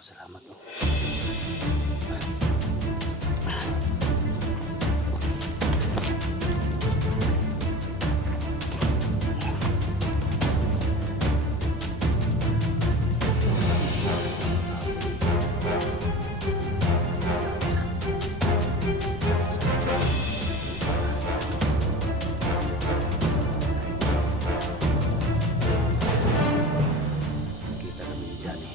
Salamat po. Kita kami ni Johnny.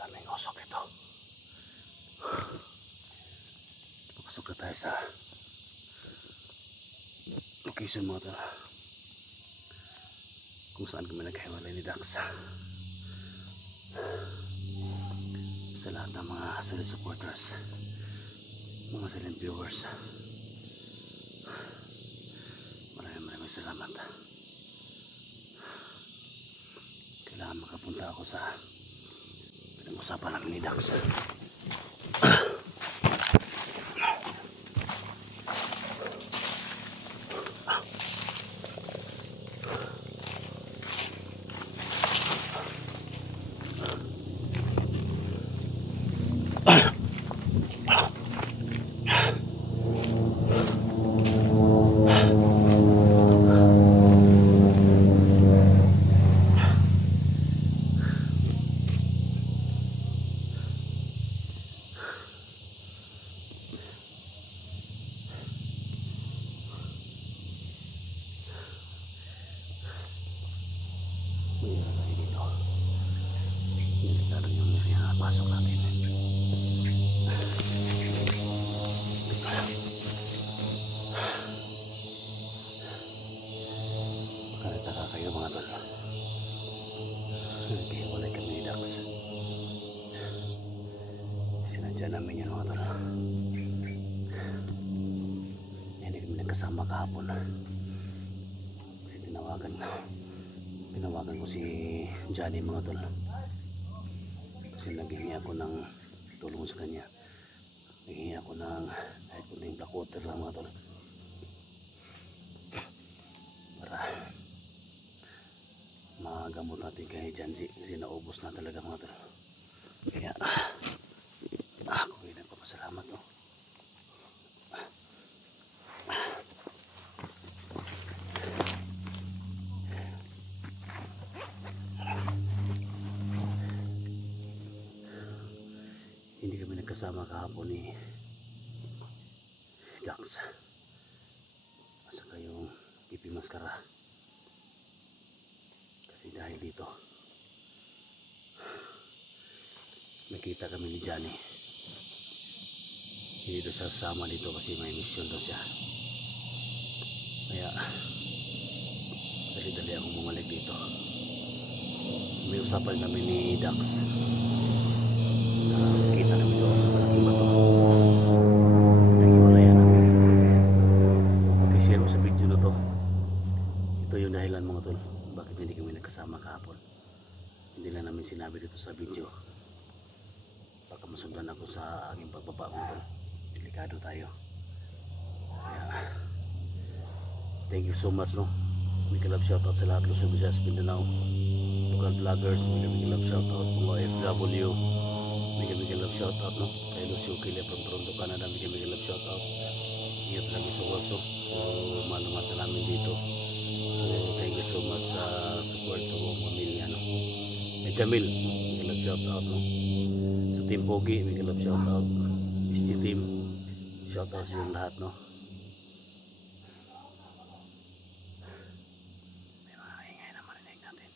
Daming usok ito. Pasok na tayo sa location mo ito. Kung saan kami naghiwalay ni Dax. Sa lahat ng mga solid supporters, mga silent viewers, maraming salamat. Kailangan makapunta ako sa pinag-usapan namin ni Dax. Mayroon tayo dito. Delikado yung pasok natin. Makalita kayo mga tol. Naghiwalay kami ni Dax. Sinadya namin yan mga tol. Hindi kami nagkasama kahapon. Kasi tinawagan ko si Johnny mga tol. Kasi naghingi ako ng tulong sa kanya. Naghingi ako ng kahit kunting black water lang mga tol. Para magamot natin kay Janji kasi naubos na talaga mga tol. Kaya ako ay nagpapasalamat no. Hindi kami nagkasama kahapon ni Dax. At saka yung pipi maskara. Kasi dahil dito nakita kami ni Johnny. Hindi doon siya sasama dito kasi may mission doon siya. Kaya dali-dali akong bumalik dito. May usapan kami ni Dax. Kita namin doon sa malaking bato. Naghiwalayan namin. Mag-share mo sa video na to. Ito yung dahilan mga tol. Bakit hindi kami nagkasama kahapon. Hindi na namin sinabi dito sa video. Baka masundan ako sa aking pagbaba mga tol. Delikado tayo. Kaya, thank you so much no. May love shoutout sa lahat Luzon, Visayas, Mindanao. Local vloggers, may love shoutout. Mga OFW, may love shoutout no. Kay Lucio Kile from Toronto, Canada, may love shoutout. Ingat lagi sa work no. So, malamata namin dito. So, thank you so much sa support sa buong pamilya no. Kay Jamil, may love shoutout no. Sa Team Pogi, may love shoutout. SG Team, shoutout sa yung lahat no. May mga ingay na marinig natin.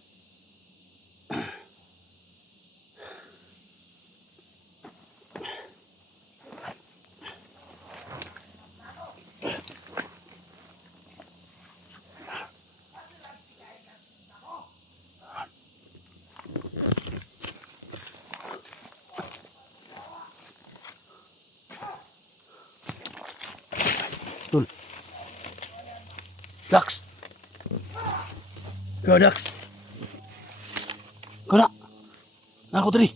Tul. Dax. Go Dax. Go na. Ako dali.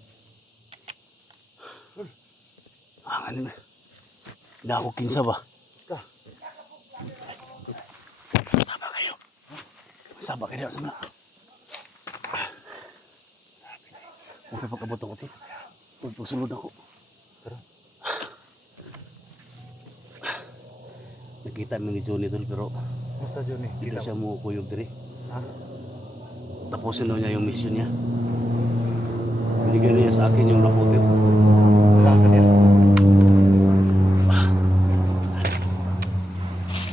Angan na. Hindi ako kinsa ba? Saba kayo. Saba kayo sa mga. Huwag kayo pagkabotong ko ito. Huwag pagsulod ako. Nakita mo ni Johnny tol pero Basta Johnny, hindi kita siya mukuyog diri. Ha? Tapusin daw niya yung mission niya. Binigyan niya sa akin yung lakote. Wala ka niya.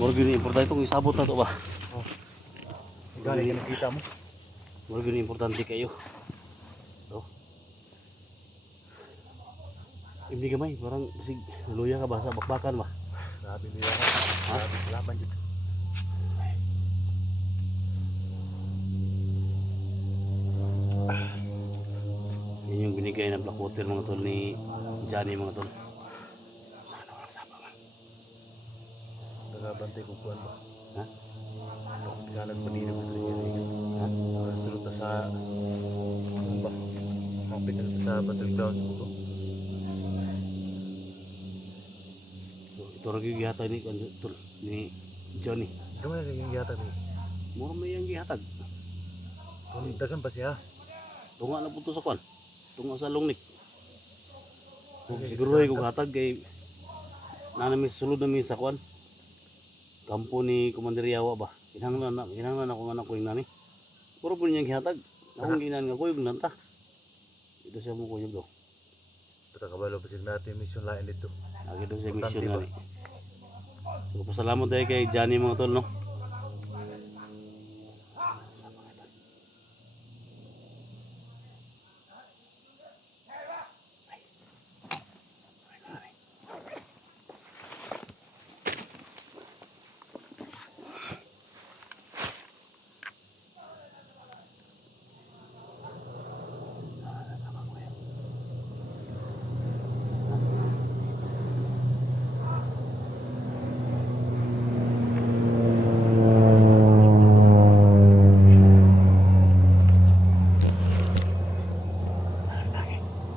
Murag yun yung importante itong isabot na ito ba? Ikaw na yung nakita mo. Murag yun yung importante kayo. Ito. Hindi ka may, parang basig luya ka ba sa bakbakan ba? Grabe niya ka. Grabe laban dito. Yan yung binigay ng black water mga tol ni Johnny mga tol. Sana walang sapa man. Nagabantay kung kuhan ba. Ha? Kaya nagpanilog ito niya. Ha? Sulot na sa ba? Mapit na sa battleground ko. So, ito rin yung gihatag ni, tol, ni Johnny. Gamay na yung yata ni. Mura may yung gihatag. Kung dagan pa siya. Tunga na po ito sa kwan. Tunga sa lungnik. Kung siguro ay kung hatag kay nanami sulod namin sa kwan. Kampo ni Commander Yawa ba? Hinanglan ako nga na kuyog nani. Puro po niyang gihatag. Akong ginan nga kuyog nanta. Ito siya mo kuyog daw. Takabalo pa siya natin mission lain dito. Lagi daw siya mission nani. So pasalamat tayo kay Johnny mga tol no.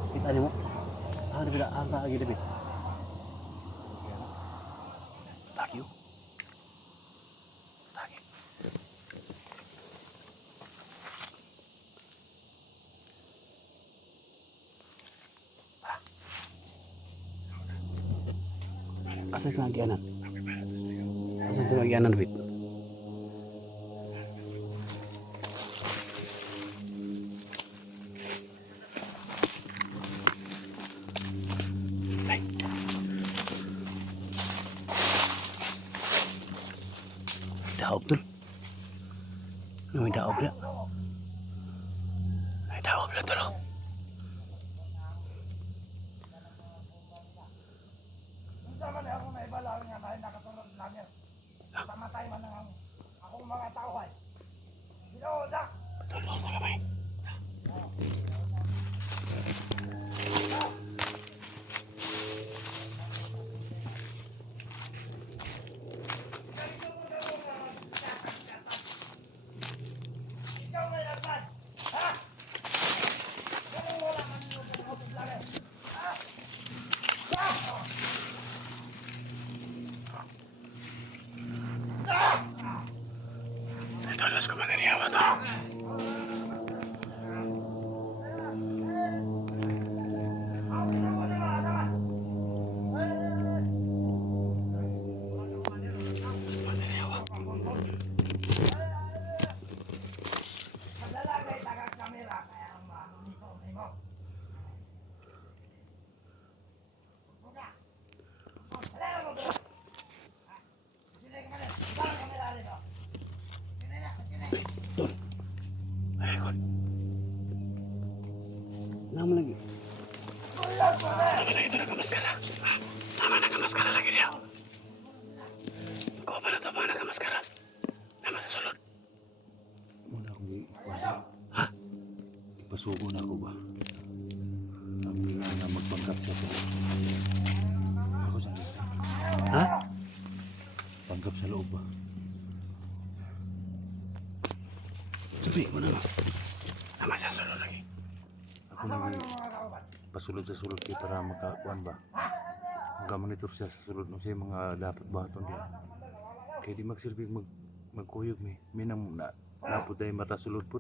Kita niyo mo? Ada beda angka lagi debit. Tak yuk. Tak. Asa ito nagyanan? Asa ito nagyanan debit? Daog tol. May daog na. May daog na tol. Betul tak kamay. Naman lagi. Naman lagi ito nakamaskara. Naman nakamaskara lagi dia. Kau pa na ito mga nakamaskara. Naman sa sulod. Muna akong ikwasa. Ha? Ipasugo na ako ba? Ang nga na magpanggap siya sa loob. Ako sa loob. Ha? Panggap sa loob ba? Sabi mo na. Naman sa sulod lagi. Ako na pasulod sa sulod kayo para makakuan ba? Magkamonitor siya sa sulod no siya mga dapat baton dia. Kaya di magsilbi magkuyog mi. Minang napod ay mata sulod po.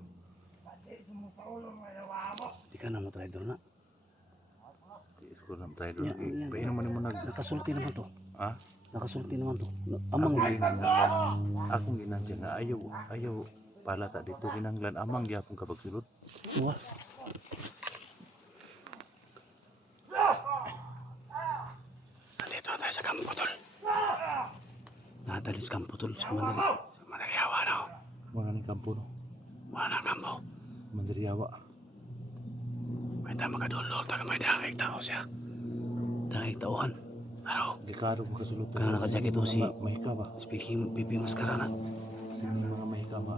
Di ka na mo tayo doon na. Isko na tayo Yan, doon. yan. Painom mo nag... Nakasulti naman to. Ha? Nakasulti naman to. Amang Amang akong ginagyan na ayaw palata dito ginanglan amang gyapon kapag sulod. Wah. Nandito tayo sa kampo, tol. Natalis kampo, tol. Sa Mandali. Sa Mandaliawa na. Mga ni kampo no. Wala na kampo. Mandiriyawa. May tama ka doon, lol. Taga may dahig tao siya. Dahig tauhan. Pero, Likado ko kasulod. Kaya nakajakit o si- Mahika ba? speaking pipi maskara na. Sino yung mga mahika ba?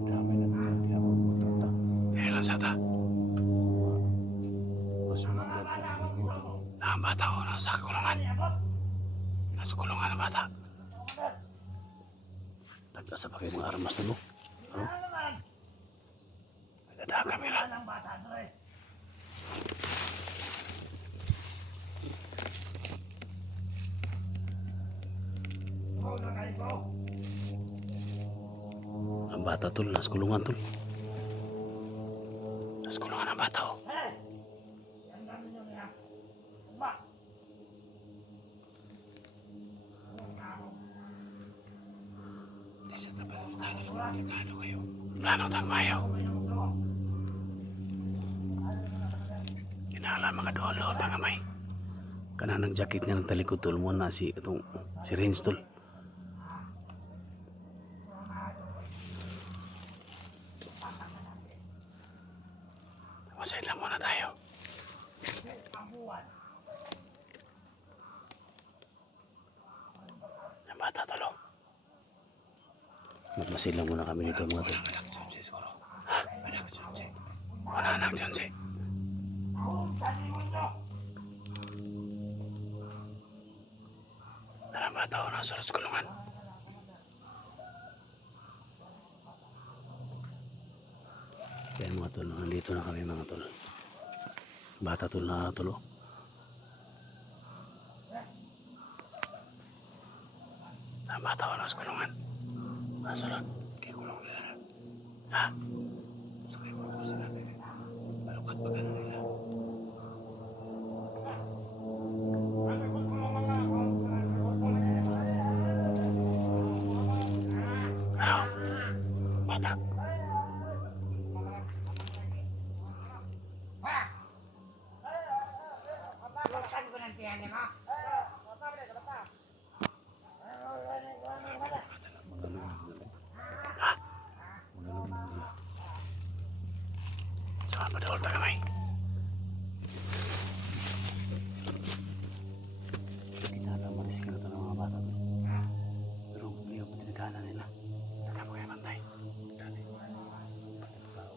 Dami na nila di ako magtata. Dahil lang sa ta. Pasunan dati ang hingo. Na ang bata ko nasa kulungan. Nasa kulungan ang bata. Tagda sa bagay mga armas na mo. Ano? Nagdadaha kamera. Ang bata tol, nasa kulungan tol. Nasa kulungan ang bata oh. Plano tang mayaw. Kinala mga doon tagamay. Kanang jacket nga ng talikod tol mo na si itong si Renz tol. Masayad lang muna tayo. Ang bata tol oh. Magmasid lang muna kami nito mga tol. Ha? Wala anak Jonse. Darang bata ko na surat sa kulungan. Kaya mga tol, nandito na kami mga tol. Bata tol na tol oh. Darang bata ko na sa kulungan. Masalat, kaya kulong nila na. Ha? Sakay mo ako sila nila. Malukat pa gano'n nila. Ano? Bata. Ha? Sama padahal tagamay. Kita alam mariskilo ito ng mga bata to. Pero hindi ko tinagana nila. Taga mo kayo bantay. Dali. Tao.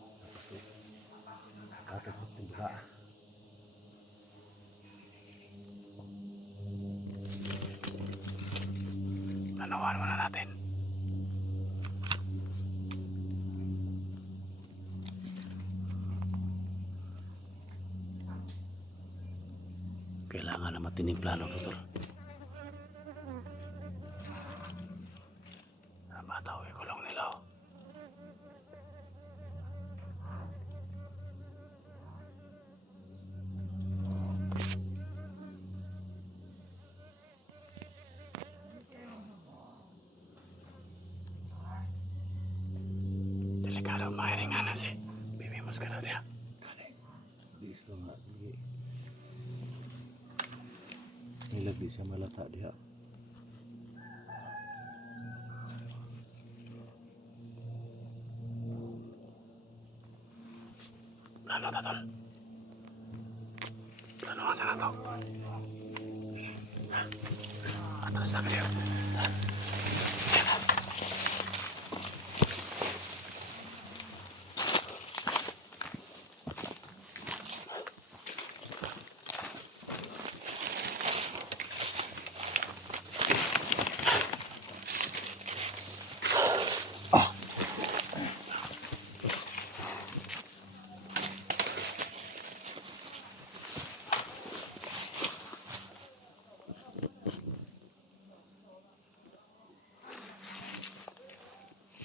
Katakot ng baka. Nanawan muna natin. Kailangan na matining plano to, tol. Ang bata ko ikulong nila, oh. Delikado ang mahiring nga na si Bibi Maskara dia. Isko nga. Nilagay siya malata diha. Plano ta, tol. Tulungan sana to. Atras na kayo.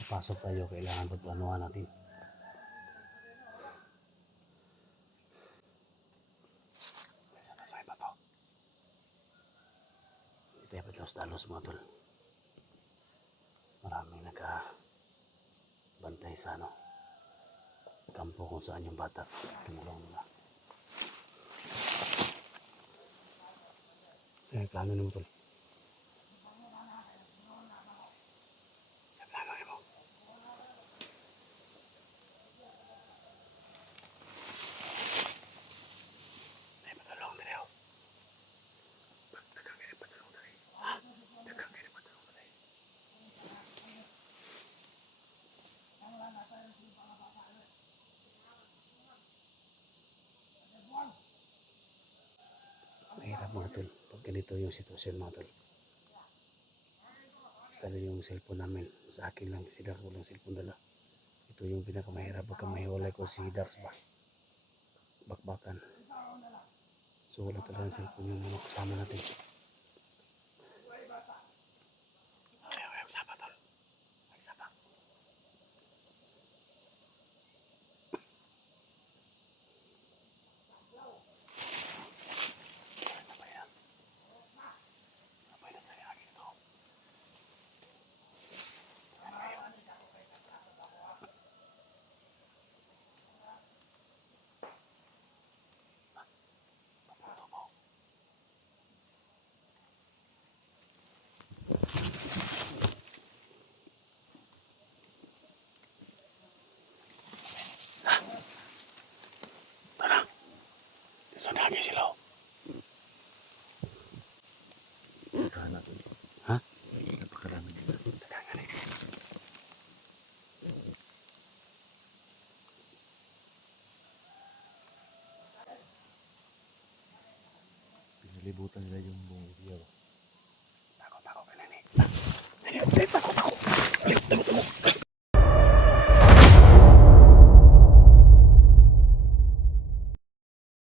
Pasok tayo, kailangan pagplanuhan natin. Sa taas may bato. Hindi tayo pagdalos-dalos mga tol. Maraming nagabantay sa kampo kung saan yung bata. Tumulong nila. Sa plano mo tol. Sa plano mo. Mahirap mga tol. Pag ganito yung sitwasyon mga tol. Basta na yung cellphone namin. Sa akin lang, si Dax walang cellphone dala. Ito yung pinakamahirap pagka mahiwalay ko si Dax ba. Bakbakan. So wala talagang cellphone yung mga kasama natin. Ayaw, sapa tol. Ay, sapa. Ano ba yan? Napay na sa akin ito. Tara. Dito na lagi sila. Tahanan. Ha? Napakarami nila. Tagangan eh. Pinalibutan nila yung buong area ba. Takot ako ka na ni. Nani, update ako.